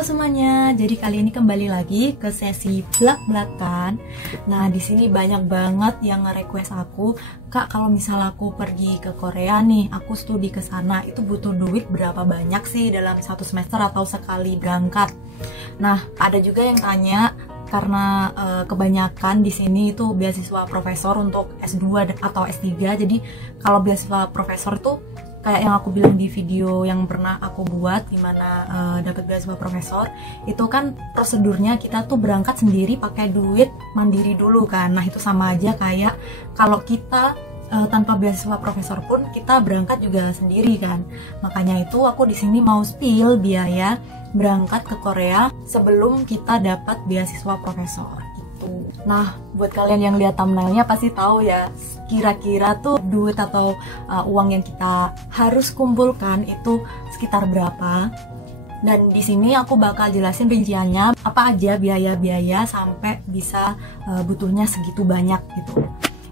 Halo semuanya, jadi kali ini kembali lagi ke sesi blak-blakan. Nah, di sini banyak banget yang nge-request aku, Kak, kalau misal aku pergi ke Korea nih, aku studi ke sana, itu butuh duit berapa banyak sih dalam satu semester atau sekali berangkat? Nah, ada juga yang tanya karena kebanyakan di sini itu beasiswa profesor untuk S2 atau S3. Jadi kalau beasiswa profesor tuh kayak yang aku bilang di video yang pernah aku buat gimana dapat beasiswa profesor, itu kan prosedurnya kita tuh berangkat sendiri pakai duit mandiri dulu kan. Nah, itu sama aja kayak kalau kita tanpa beasiswa profesor pun kita berangkat juga sendiri kan. Makanya itu aku di sini mau spill biaya berangkat ke Korea sebelum kita dapat beasiswa profesor. Nah, buat kalian yang lihat thumbnailnya pasti tahu ya, kira-kira tuh duit atau uang yang kita harus kumpulkan itu sekitar berapa. Dan di sini aku bakal jelasin rinciannya apa aja biaya-biaya sampai bisa butuhnya segitu banyak gitu.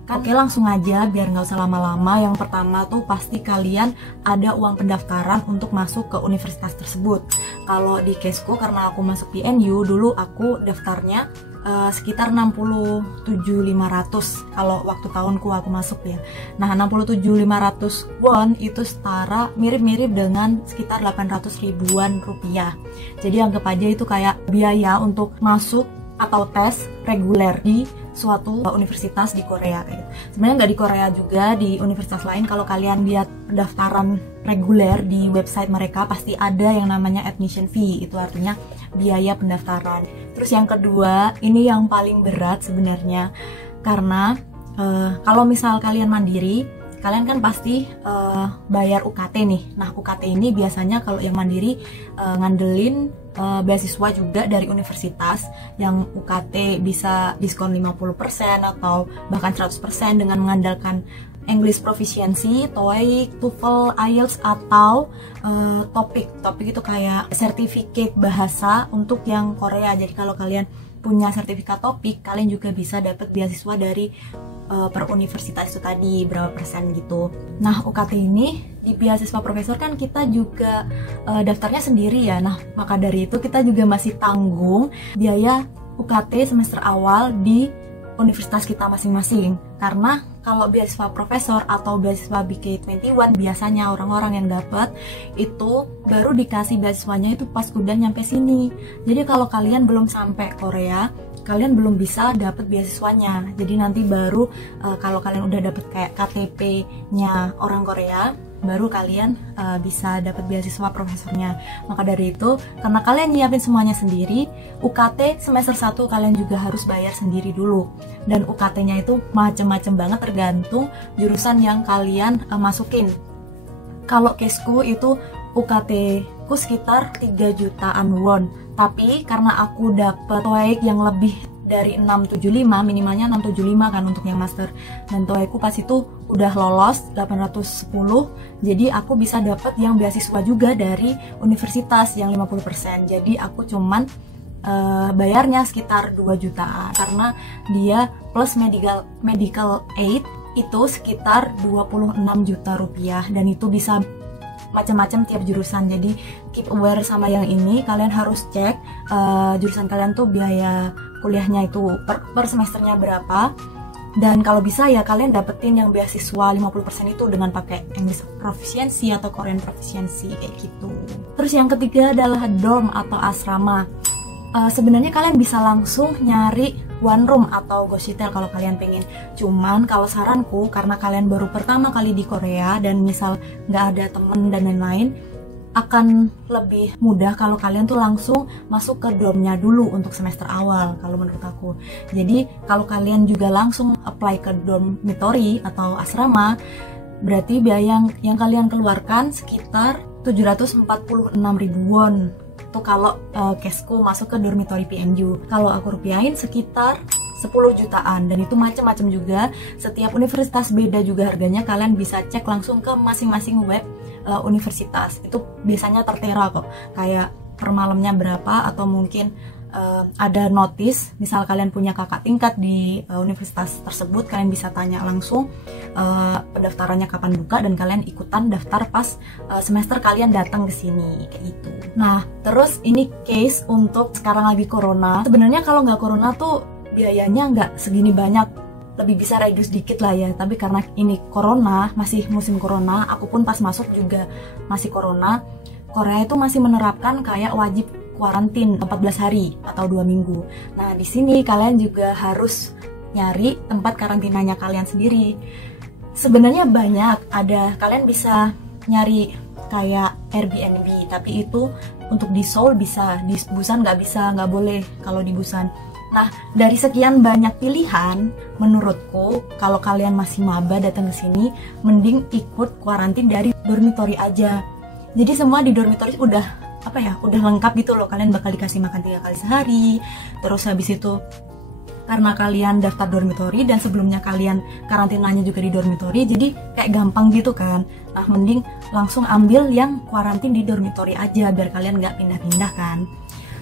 Oke, langsung aja biar nggak usah lama-lama. Yang pertama tuh pasti kalian ada uang pendaftaran untuk masuk ke universitas tersebut. Kalau di caseku, karena aku masuk PNU, dulu aku daftarnya sekitar 67.500 kalau waktu tahunku aku masuk ya. Nah, 67.500 won itu setara mirip-mirip dengan sekitar 800 ribuan rupiah. Jadi anggap aja itu kayak biaya untuk masuk atau tes reguler di suatu universitas di Korea kayak gitu. Sebenarnya nggak di Korea juga, di universitas lain. Kalau kalian lihat pendaftaran reguler di website mereka pasti ada yang namanya admission fee, itu artinya biaya pendaftaran. Terus yang kedua, ini yang paling berat sebenarnya, karena kalau misal kalian mandiri, kalian kan pasti bayar UKT nih. Nah, UKT ini biasanya kalau yang mandiri ngandelin beasiswa juga dari universitas, yang UKT bisa diskon 50% atau bahkan 100% dengan mengandalkan English proficiency, TOEIC, TOEFL, IELTS atau TOPIK. TOPIK itu kayak sertifikat bahasa untuk yang Korea. Jadi kalau kalian punya sertifikat TOPIK, kalian juga bisa dapat beasiswa dari per universitas itu tadi, berapa persen gitu. Nah, UKT ini di beasiswa profesor kan kita juga daftarnya sendiri ya. Nah, maka dari itu kita juga masih tanggung biaya UKT semester awal di universitas kita masing-masing. Karena kalau beasiswa profesor atau beasiswa BK21 biasanya orang-orang yang dapat itu baru dikasih beasiswanya itu pas udah nyampe sini. Jadi kalau kalian belum sampai Korea, kalian belum bisa dapat beasiswanya. Jadi nanti baru kalau kalian udah dapat kayak KTP-nya orang Korea, baru kalian bisa dapat beasiswa profesornya. Maka dari itu, karena kalian nyiapin semuanya sendiri, UKT semester 1 kalian juga harus bayar sendiri dulu. Dan UKT-nya itu macem-macem banget tergantung jurusan yang kalian masukin. Kalau caseku itu UKT ku sekitar 3 jutaan won. Tapi karena aku dapat TOEIC yang lebih dari 675, minimalnya 675 kan untuk yang master, dan TOEIC-ku pas itu udah lolos 810, jadi aku bisa dapat yang beasiswa juga dari universitas yang 50%. Jadi aku cuman bayarnya sekitar 2 jutaan karena dia plus medical aid itu sekitar 26 juta rupiah, dan itu bisa macam-macam tiap jurusan. Jadi keep aware sama yang ini, kalian harus cek jurusan kalian tuh biaya kuliahnya itu per semesternya berapa. Dan kalau bisa ya kalian dapetin yang beasiswa 50% itu dengan pakai English proficiency atau Korean proficiency kayak gitu. Terus yang ketiga adalah dorm atau asrama. Sebenarnya kalian bisa langsung nyari one room atau goshitel kalau kalian pengen. Cuman kalau saranku, karena kalian baru pertama kali di Korea dan misal nggak ada temen dan lain-lain, akan lebih mudah kalau kalian tuh langsung masuk ke dormnya dulu untuk semester awal kalau menurut aku. Jadi kalau kalian juga langsung apply ke dormitory atau asrama, berarti biaya yang kalian keluarkan sekitar 746.000 won. Itu kalau caseku masuk ke dormitory PNU. Kalau aku rupiahin sekitar 10 jutaan, dan itu macam-macam juga. Setiap universitas beda juga harganya. Kalian bisa cek langsung ke masing-masing web universitas. Itu biasanya tertera kok, kayak per malamnya berapa, atau mungkin ada notice, misal kalian punya kakak tingkat di universitas tersebut, kalian bisa tanya langsung pendaftarannya kapan buka dan kalian ikutan daftar pas semester kalian datang ke sini kayak gitu. Nah, terus ini case untuk sekarang lagi corona. Sebenarnya kalau nggak corona tuh biayanya nggak segini banyak, lebih bisa reduce dikit lah ya. Tapi karena ini corona, masih musim corona, aku pun pas masuk juga masih corona. Korea itu masih menerapkan kayak wajib kuarantin 14 hari atau 2 minggu. Nah, di sini kalian juga harus nyari tempat karantinanya kalian sendiri. Sebenarnya banyak, kalian bisa nyari kayak Airbnb, tapi itu untuk di Seoul bisa, di Busan nggak bisa, nggak boleh kalau di Busan. Nah, dari sekian banyak pilihan, menurutku kalau kalian masih maba datang ke sini, mending ikut kuarantin dari dormitory aja. Jadi semua di dormitory udah udah lengkap gitu loh. Kalian bakal dikasih makan 3 kali sehari. Terus habis itu karena kalian daftar dormitory dan sebelumnya kalian karantinanya juga di dormitory, jadi kayak gampang gitu kan. Nah, mending langsung ambil yang kuarantin di dormitory aja biar kalian nggak pindah-pindah kan.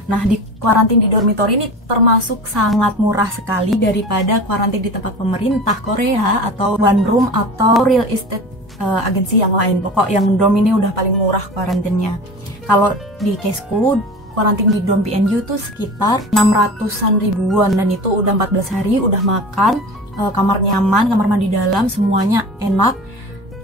Nah, di kuarantin di dormitory ini termasuk sangat murah sekali daripada kuarantin di tempat pemerintah Korea atau one room atau real estate agensi yang lain. Pokok yang dorm ini udah paling murah kuarantinnya. Kalau di caseku, kuarantin di dorm PNU tuh sekitar 600-an ribuan, dan itu udah 14 hari, udah makan, kamar nyaman, kamar mandi dalam, semuanya enak.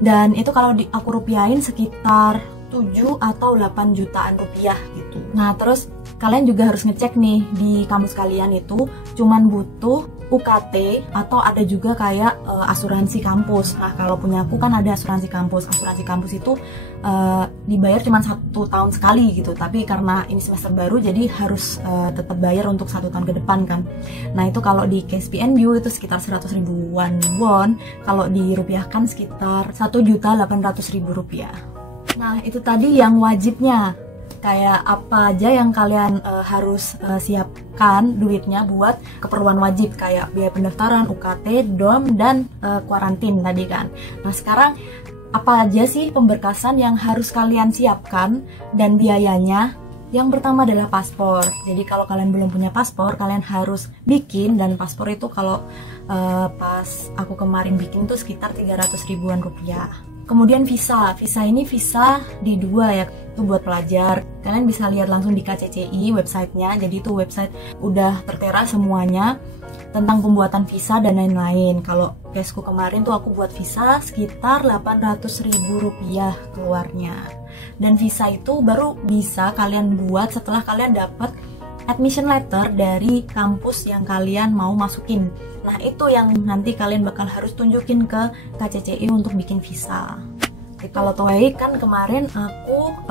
Dan itu kalau aku rupiahin sekitar 7 atau 8 jutaan rupiah gitu. Nah, terus kalian juga harus ngecek nih di kampus kalian itu cuman butuh UKT atau ada juga kayak asuransi kampus. Nah, kalau punya aku kan ada asuransi kampus. Asuransi kampus itu dibayar cuma 1 tahun sekali gitu. Tapi karena ini semester baru, jadi harus tetap bayar untuk 1 tahun ke depan kan. Nah, itu kalau di case PNU itu sekitar 100 ribuan won. Kalau dirupiahkan sekitar 1.800.000 rupiah. Nah, itu tadi yang wajibnya. Kayak apa aja yang kalian harus siapkan duitnya buat keperluan wajib, kayak biaya pendaftaran, UKT, dorm, dan kuarantin tadi kan. Nah, sekarang apa aja sih pemberkasan yang harus kalian siapkan dan biayanya? Yang pertama adalah paspor. Jadi kalau kalian belum punya paspor, kalian harus bikin, dan paspor itu kalau pas aku kemarin bikin tuh sekitar 300 ribuan rupiah. Kemudian visa ini visa D2 ya, itu buat pelajar. Kalian bisa lihat langsung di KCCI websitenya, jadi itu website udah tertera semuanya tentang pembuatan visa dan lain-lain. Kalau caseku kemarin tuh aku buat visa sekitar 800 ribu rupiah keluarnya. Dan visa itu baru bisa kalian buat setelah kalian dapat admission letter dari kampus yang kalian mau masukin. Nah, itu yang nanti kalian bakal harus tunjukin ke KCCI untuk bikin visa. Kalau TOEIC kan kemarin aku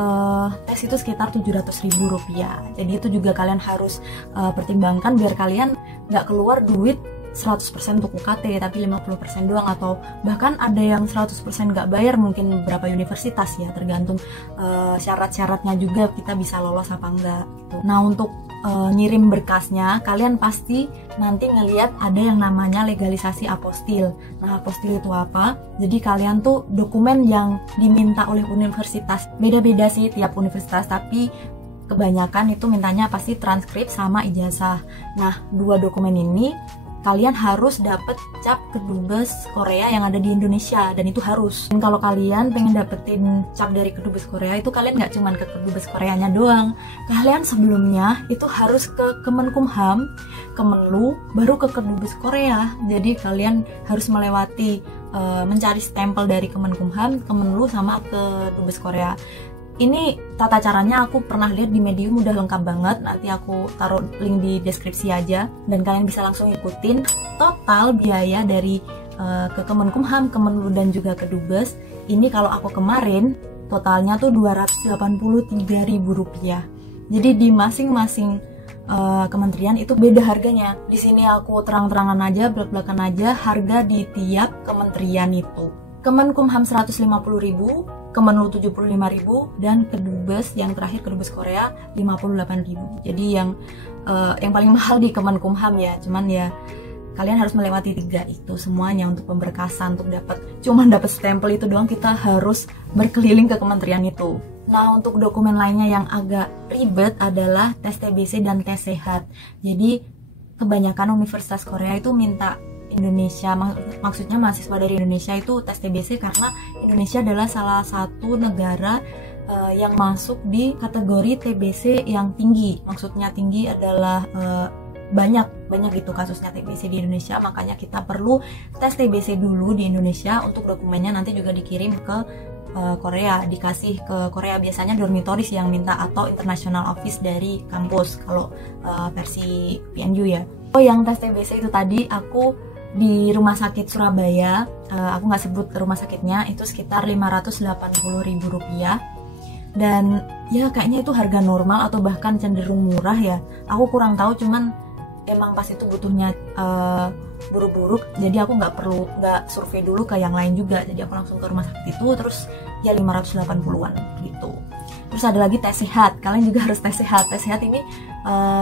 tes itu sekitar 700 ribu rupiah. Jadi itu juga kalian harus pertimbangkan biar kalian nggak keluar duit 100% untuk UKT, tapi 50% doang, atau bahkan ada yang 100% nggak bayar, mungkin beberapa universitas ya, tergantung syarat-syaratnya juga kita bisa lolos apa enggak gitu. Nah, untuk ngirim berkasnya, kalian pasti nanti ngelihat ada yang namanya legalisasi apostil. Nah, apostil itu apa? Jadi kalian tuh dokumen yang diminta oleh universitas, beda-beda sih tiap universitas, tapi kebanyakan itu mintanya pasti transkrip sama ijazah. Nah, 2 dokumen ini kalian harus dapat cap kedubes Korea yang ada di Indonesia, dan itu harus. Dan kalau kalian pengen dapetin cap dari kedubes Korea itu, kalian nggak cuman ke kedubes Koreanya doang, kalian sebelumnya itu harus ke Kemenkumham, Kemenlu, baru ke kedubes Korea. Jadi kalian harus melewati mencari stempel dari Kemenkumham, Kemenlu, sama kedubes Korea. Ini tata caranya aku pernah lihat di Medium, udah lengkap banget. Nanti aku taruh link di deskripsi aja, dan kalian bisa langsung ikutin. Total biaya dari ke Kemenkumham, Kemenlu, dan juga ke Dubes ini kalau aku kemarin totalnya tuh 283 ribu rupiah. Jadi di masing-masing kementerian itu beda harganya. Di sini aku terang-terangan aja, belak-belakan aja harga di tiap kementerian itu. Kemenkumham 150 ribu, Kemenlu 75 ribu, dan kedubes yang terakhir kedubes Korea 58 ribu. Jadi yang paling mahal di Kemenkumham ya, cuman ya kalian harus melewati 3 itu semuanya untuk pemberkasan, untuk dapat stempel itu doang kita harus berkeliling ke kementerian itu. Nah, untuk dokumen lainnya yang agak ribet adalah tes TBC dan tes sehat. Jadi kebanyakan universitas Korea itu minta Indonesia, maksudnya mahasiswa dari Indonesia itu tes TBC karena Indonesia adalah salah satu negara yang masuk di kategori TBC yang tinggi. Maksudnya tinggi adalah banyak gitu kasusnya TBC di Indonesia, makanya kita perlu tes TBC dulu di Indonesia untuk dokumennya nanti juga dikirim ke Korea, dikasih ke Korea. Biasanya dormitoris yang minta atau international office dari kampus kalau versi PNU ya. Yang tes TBC itu tadi aku di rumah sakit Surabaya, aku nggak sebut rumah sakitnya, itu sekitar Rp580.000, dan ya kayaknya itu harga normal atau bahkan cenderung murah ya. Aku kurang tahu, cuman emang pas itu butuhnya buru-buru, jadi aku nggak survei dulu ke yang lain juga, jadi aku langsung ke rumah sakit itu, terus ya 580-an gitu. Terus ada lagi tes sehat, kalian juga harus tes sehat. Tes sehat ini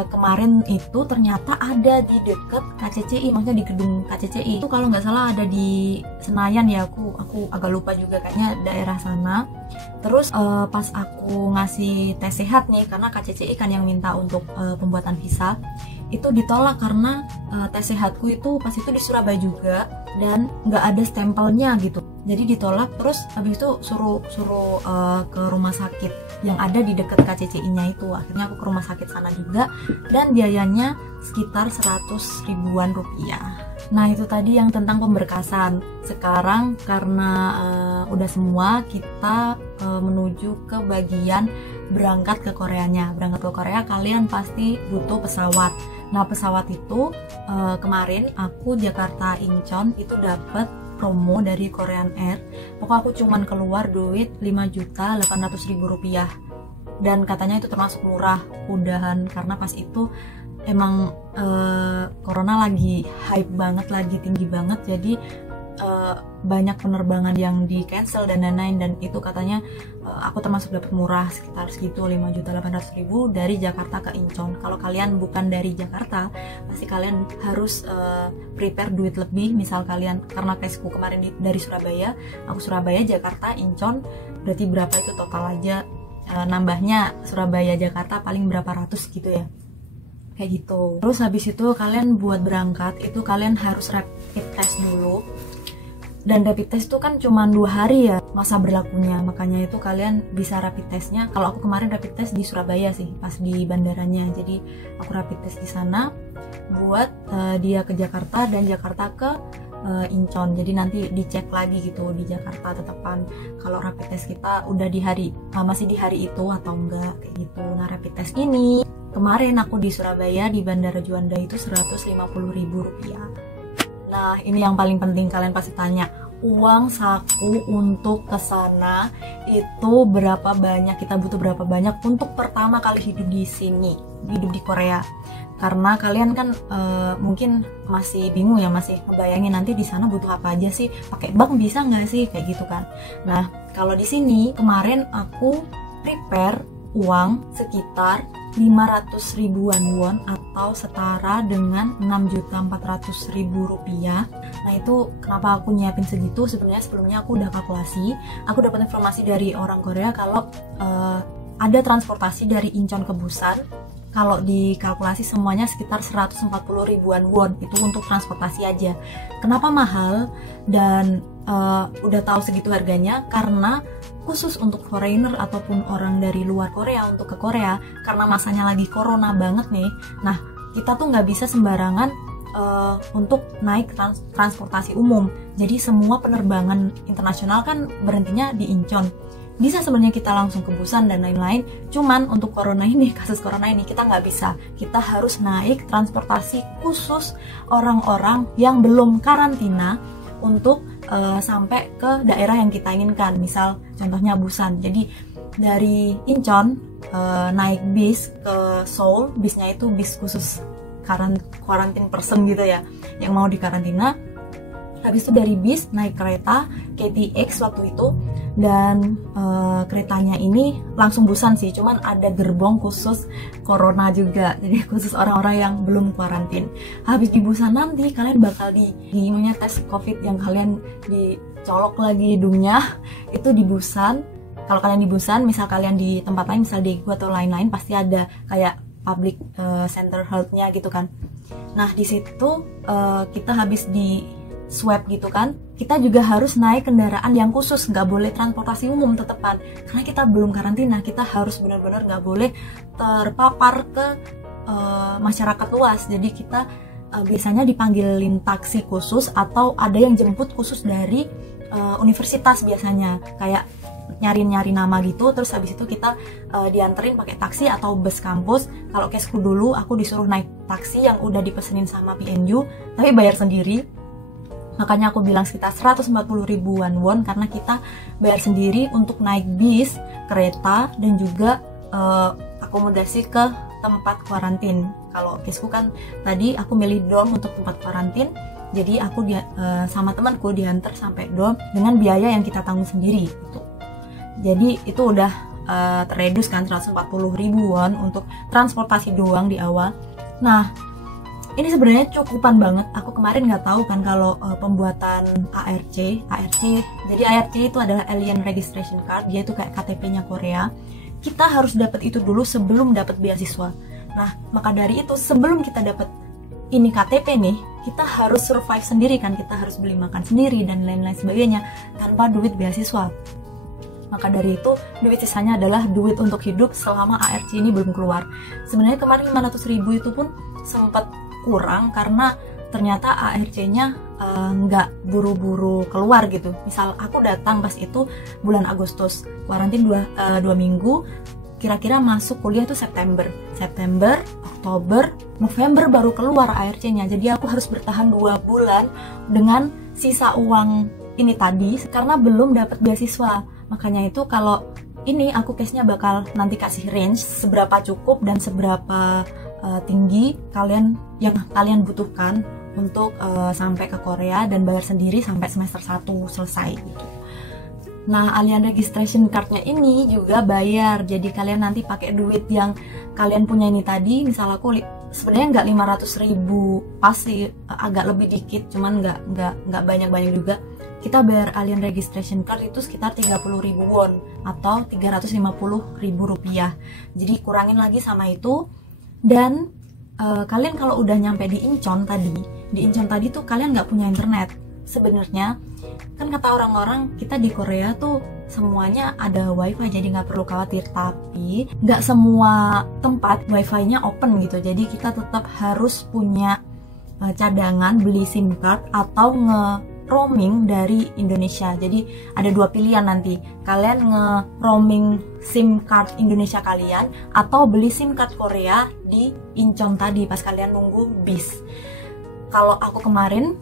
kemarin itu ternyata ada di deket KCCI, maksudnya di gedung KCCI itu kalau nggak salah ada di Senayan ya, aku agak lupa juga, kayaknya daerah sana. Terus pas aku ngasih tes sehat nih, karena KCCI kan yang minta untuk pembuatan visa, itu ditolak karena tes sehatku itu pas itu di Surabaya juga dan nggak ada stempelnya gitu, jadi ditolak. Terus habis itu suruh ke rumah sakit yang ada di dekat KCCI-nya itu. Akhirnya aku ke rumah sakit sana juga dan biayanya sekitar 100.000-an rupiah. Nah, itu tadi yang tentang pemberkasan. Sekarang karena udah semua, kita menuju ke bagian berangkat ke Koreanya. Berangkat ke Korea kalian pasti butuh pesawat. Nah, pesawat itu kemarin aku Jakarta Incheon itu dapat promo dari Korean Air. Pokoknya aku cuman keluar duit 5.800.000 rupiah. Dan katanya itu termasuk murah, udahan, karena pas itu emang corona lagi hype banget, lagi tinggi banget, jadi banyak penerbangan yang di cancel dan lain-lain, dan itu katanya aku termasuk dapat murah sekitar segitu 5.800.000 dari Jakarta ke Incheon. Kalau kalian bukan dari Jakarta, pasti kalian harus prepare duit lebih. Misal kalian, karena caseku kemarin dari Surabaya, aku Surabaya, Jakarta, Incheon, berarti berapa itu total aja, nambahnya Surabaya Jakarta paling berapa ratus gitu ya, kayak gitu. Terus habis itu kalian buat berangkat itu kalian harus rapid test dulu, dan rapid test itu kan cuma 2 hari ya masa berlakunya, makanya itu kalian bisa rapid testnya. Kalau aku kemarin rapid test di Surabaya sih, pas di bandaranya, jadi aku rapid test di sana buat dia ke Jakarta dan Jakarta ke Incheon, jadi nanti dicek lagi gitu di Jakarta tetepan kalau rapid test kita udah di hari masih di hari itu atau enggak, kayak gitu. Nah, rapid test ini kemarin aku di Surabaya di Bandara Juanda itu 150.000 rupiah. Nah, ini yang paling penting, kalian pasti tanya, uang saku untuk kesana itu berapa banyak, kita butuh berapa banyak untuk pertama kali hidup di sini, hidup di Korea. Karena kalian kan mungkin masih bingung ya, masih ngebayangin nanti di sana butuh apa aja sih, pakai bank bisa nggak sih, kayak gitu kan. Nah, kalau di sini kemarin aku prepare uang sekitar 500.000-an won atau setara dengan 6.400.000 rupiah. Nah, itu kenapa aku nyiapin segitu, sebenarnya sebelumnya aku udah kalkulasi. Aku dapat informasi dari orang Korea kalau ada transportasi dari Incheon ke Busan. Kalau dikalkulasi semuanya sekitar 140.000-an won, itu untuk transportasi aja. Kenapa mahal dan udah tahu segitu harganya? Karena khusus untuk foreigner ataupun orang dari luar Korea untuk ke Korea, karena masanya lagi corona banget nih. Nah, kita tuh nggak bisa sembarangan untuk naik transportasi umum. Jadi semua penerbangan internasional kan berhentinya di Incheon. Bisa sebenarnya kita langsung ke Busan dan lain-lain, cuman untuk corona ini, kasus corona ini kita nggak bisa. Kita harus naik transportasi khusus orang-orang yang belum karantina untuk sampai ke daerah yang kita inginkan. Misal contohnya Busan. Jadi dari Incheon naik bis ke Seoul, bisnya itu bis khusus quarantine person gitu ya, yang mau dikarantina. Habis itu dari bis naik kereta KTX waktu itu, dan keretanya ini langsung Busan sih, cuman ada gerbong khusus corona juga, jadi khusus orang-orang yang belum kuarantin. Habis di Busan nanti kalian bakal namanya tes COVID yang kalian dicolok lagi hidungnya itu di Busan. Kalau kalian di Busan, misal kalian di tempat lain, misal di Daegu atau lain-lain, pasti ada kayak public center health-nya gitu kan. Nah di situ kita habis di swab gitu kan, kita juga harus naik kendaraan yang khusus, nggak boleh transportasi umum tetepan, karena kita belum karantina, kita harus benar-benar nggak boleh terpapar ke masyarakat luas. Jadi kita biasanya dipanggilin taksi khusus atau ada yang jemput khusus dari universitas biasanya, kayak nyari nama gitu, terus habis itu kita dianterin pakai taksi atau bus kampus. Kalau kesku dulu aku disuruh naik taksi yang udah dipesenin sama PNU tapi bayar sendiri. Makanya aku bilang sekitar 140 ribuan won karena kita bayar sendiri untuk naik bis, kereta, dan juga akomodasi ke tempat kuarantin. Kalau kesku kan tadi aku milih dorm untuk tempat kuarantin, jadi aku sama temanku diantar sampai dorm dengan biaya yang kita tanggung sendiri gitu. Jadi itu udah terredus kan 140 ribuan untuk transportasi doang di awal. Nah ini sebenarnya cukupan banget. Aku kemarin nggak tahu kan kalau pembuatan ARC. Jadi ARC itu adalah Alien Registration Card. Dia itu kayak KTP-nya Korea. Kita harus dapat itu dulu sebelum dapat beasiswa. Nah, maka dari itu sebelum kita dapat ini KTP nih, kita harus survive sendiri kan. Kita harus beli makan sendiri dan lain-lain sebagainya tanpa duit beasiswa. Maka dari itu duit sisanya adalah duit untuk hidup selama ARC ini belum keluar. Sebenarnya kemarin 500 ribu itu pun sempat kurang karena ternyata ARC-nya nggak buru-buru keluar gitu. Misal aku datang pas itu bulan Agustus, kuarantin 2 minggu, kira-kira masuk kuliah tuh September, Oktober, November baru keluar ARC-nya. Jadi aku harus bertahan 2 bulan dengan sisa uang ini tadi karena belum dapat beasiswa. Makanya itu kalau ini aku case-nya bakal nanti kasih range seberapa cukup dan seberapa tinggi yang kalian butuhkan untuk sampai ke Korea dan bayar sendiri sampai semester 1 selesai gitu. Nah, Alien Registration Card-nya ini juga bayar. Jadi kalian nanti pakai duit yang kalian punya ini tadi. Misal aku sebenarnya nggak 500 ribu, pasti agak lebih dikit, cuman nggak banyak-banyak juga. Kita bayar Alien Registration Card itu sekitar 30 ribu won atau 350 ribu rupiah. Jadi kurangin lagi sama itu. Dan kalian kalau udah nyampe di Incheon tadi tuh kalian nggak punya internet. Sebenarnya kan kata orang-orang kita di Korea tuh semuanya ada wifi, jadi nggak perlu khawatir. Tapi nggak semua tempat wifi-nya open gitu, jadi kita tetap harus punya cadangan beli SIM card atau roaming dari Indonesia. Jadi ada 2 pilihan nanti, kalian roaming SIM card Indonesia kalian atau beli SIM card Korea di Incheon tadi pas kalian nunggu bis. Kalau aku kemarin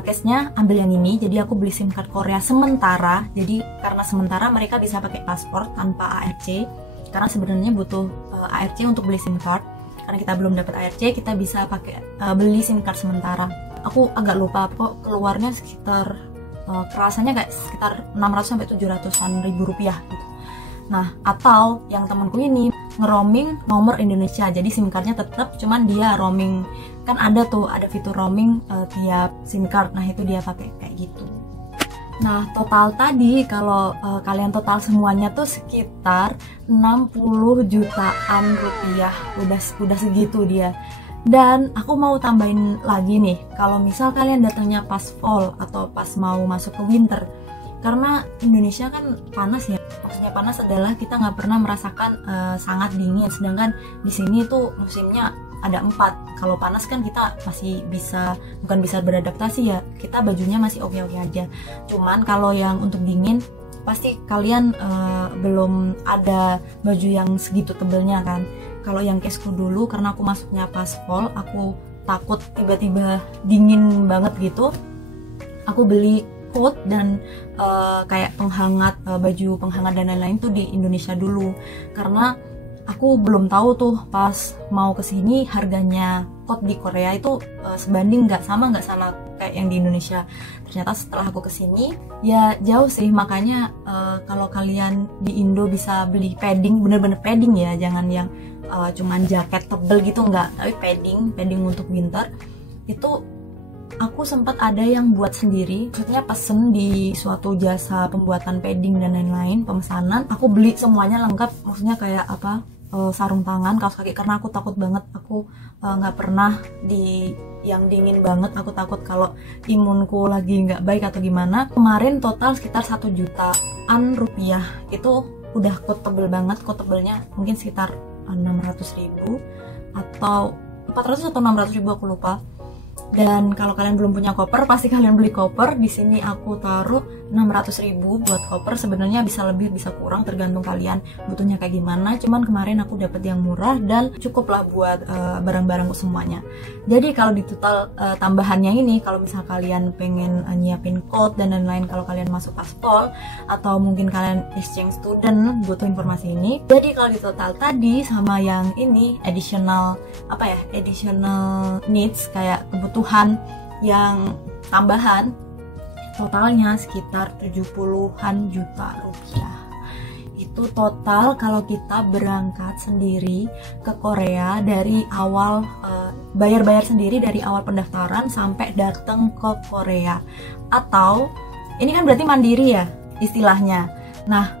case-nya ambil yang ini, jadi aku beli SIM card Korea sementara. Jadi karena sementara mereka bisa pakai paspor tanpa ARC, karena sebenarnya butuh ARC untuk beli SIM card. Karena kita belum dapat ARC, kita bisa pakai beli SIM card sementara. Aku agak lupa kok, keluarnya sekitar kerasanya kayak sekitar 600 sampai 700-an ribu rupiah gitu. Nah, atau yang temanku ini ngeroaming nomor Indonesia, jadi SIM cardnya tetap, cuman dia roaming, kan ada fitur roaming tiap SIM card. Nah itu dia pakai kayak gitu. Nah total tadi kalau kalian total semuanya tuh sekitar 60 jutaan rupiah, udah segitu dia. Dan aku mau tambahin lagi nih, kalau misal kalian datangnya pas fall atau pas mau masuk ke winter, karena Indonesia kan panas ya, maksudnya panas adalah kita nggak pernah merasakan sangat dingin, sedangkan di sini tuh musimnya ada 4. Kalau panas kan kita masih bukan bisa beradaptasi ya, kita bajunya masih oke-oke aja. Cuman kalau yang untuk dingin pasti kalian belum ada baju yang segitu tebelnya kan. Kalau yang caseku dulu, karena aku masuknya pas fall, aku takut tiba-tiba dingin banget gitu, aku beli coat dan kayak penghangat, baju penghangat dan lain-lain tuh di Indonesia dulu. Karena aku belum tahu tuh pas mau kesini harganya kot di Korea itu sebanding nggak sama kayak yang di Indonesia. Ternyata setelah aku kesini ya jauh sih, makanya kalau kalian di Indo bisa beli padding, bener-bener padding ya, jangan yang cuman jaket tebel gitu, nggak, tapi padding untuk winter itu. Aku sempat ada yang buat sendiri, maksudnya pesen di suatu jasa pembuatan padding dan lain-lain, pemesanan. Aku beli semuanya lengkap, maksudnya kayak apa, sarung tangan, kaos kaki, karena aku takut banget. Aku nggak pernah di yang dingin banget, aku takut kalau imunku lagi nggak baik atau gimana. Kemarin total sekitar 1 jutaan rupiah, itu udah coat tebel banget. Coat tebelnya mungkin sekitar 600.000 atau 400 atau 600.000, aku lupa. Dan kalau kalian belum punya koper, pasti kalian beli koper. Di sini aku taruh 600.000 buat koper. Sebenarnya bisa lebih bisa kurang, tergantung kalian butuhnya kayak gimana. Cuman kemarin aku dapat yang murah dan cukup lah buat barang-barangku semuanya. Jadi kalau di total tambahannya ini, kalau misal kalian pengen nyiapin coat dan lain-lain, kalau kalian masuk paspor atau mungkin kalian exchange student butuh informasi ini. Jadi kalau di total tadi sama yang ini additional needs, kayak kebutuhan yang tambahan, totalnya sekitar 70-an juta rupiah. Itu total kalau kita berangkat sendiri ke Korea dari awal, bayar sendiri dari awal pendaftaran sampai datang ke Korea. Atau ini kan berarti mandiri ya istilahnya. Nah,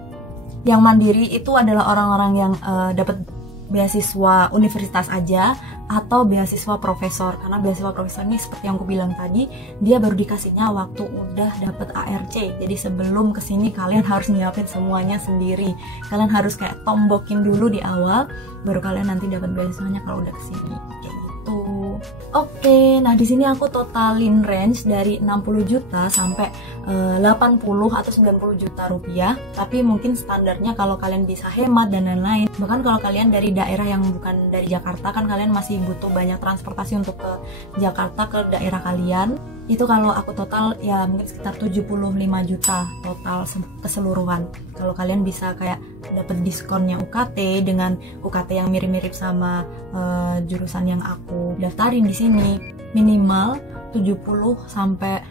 yang mandiri itu adalah orang-orang yang dapat beasiswa universitas aja atau beasiswa profesor. Karena beasiswa profesor ini seperti yang aku bilang tadi, dia baru dikasihnya waktu udah dapet ARC. Jadi sebelum kesini kalian harus nyiapin semuanya sendiri. Kalian harus kayak tombokin dulu di awal, baru kalian nanti dapat beasiswanya kalau udah kesini. Kayak gitu. Oke, nah di sini aku totalin range dari 60 juta sampai 80 atau 90 juta rupiah. Tapi mungkin standarnya kalau kalian bisa hemat dan lain-lain. Bahkan kalau kalian dari daerah yang bukan dari Jakarta, kan kalian masih butuh banyak transportasi untuk ke Jakarta, ke daerah kalian. Itu kalau aku total ya mungkin sekitar 75 juta total keseluruhan. Kalau kalian bisa kayak dapat diskonnya UKT dengan UKT yang mirip-mirip sama jurusan yang aku daftarin di sini, minimal 70 sampai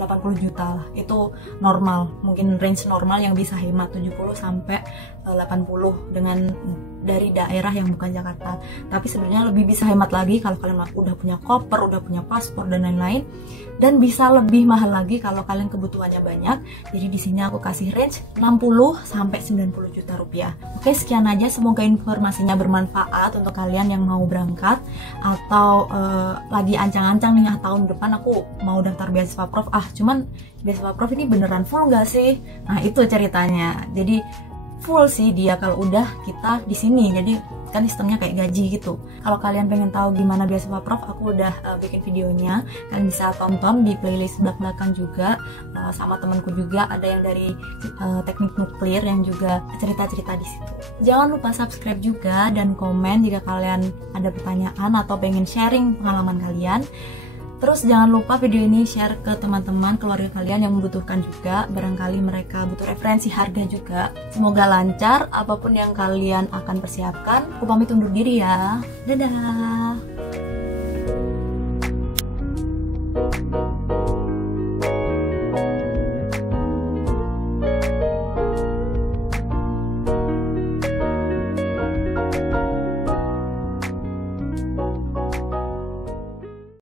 80 juta lah. Itu normal, mungkin range normal yang bisa hemat 70 sampai 80 dengan dari daerah yang bukan Jakarta. Tapi sebenarnya lebih bisa hemat lagi kalau kalian udah punya koper, udah punya paspor dan lain-lain, dan bisa lebih mahal lagi kalau kalian kebutuhannya banyak. Jadi di sini aku kasih range 60 sampai 90 juta rupiah. Oke, sekian aja, semoga informasinya bermanfaat untuk kalian yang mau berangkat atau lagi ancang-ancang nih, tahun depan aku mau daftar beasiswa prof, cuman beasiswa prof ini beneran full gak sih? Nah, itu ceritanya. Jadi full sih dia kalau udah kita di sini. Jadi kan sistemnya kayak gaji gitu. Kalau kalian pengen tahu gimana beasiswa prof, aku udah bikin videonya. Kalian bisa tonton di playlist belakang juga. Sama temanku juga ada yang dari teknik nuklir yang juga cerita-cerita di situ. Jangan lupa subscribe juga dan komen jika kalian ada pertanyaan atau pengen sharing pengalaman kalian. Terus jangan lupa video ini share ke teman-teman, keluarga kalian yang membutuhkan juga. Barangkali mereka butuh referensi harga juga. Semoga lancar apapun yang kalian akan persiapkan. Aku pamit undur diri ya. Dadah.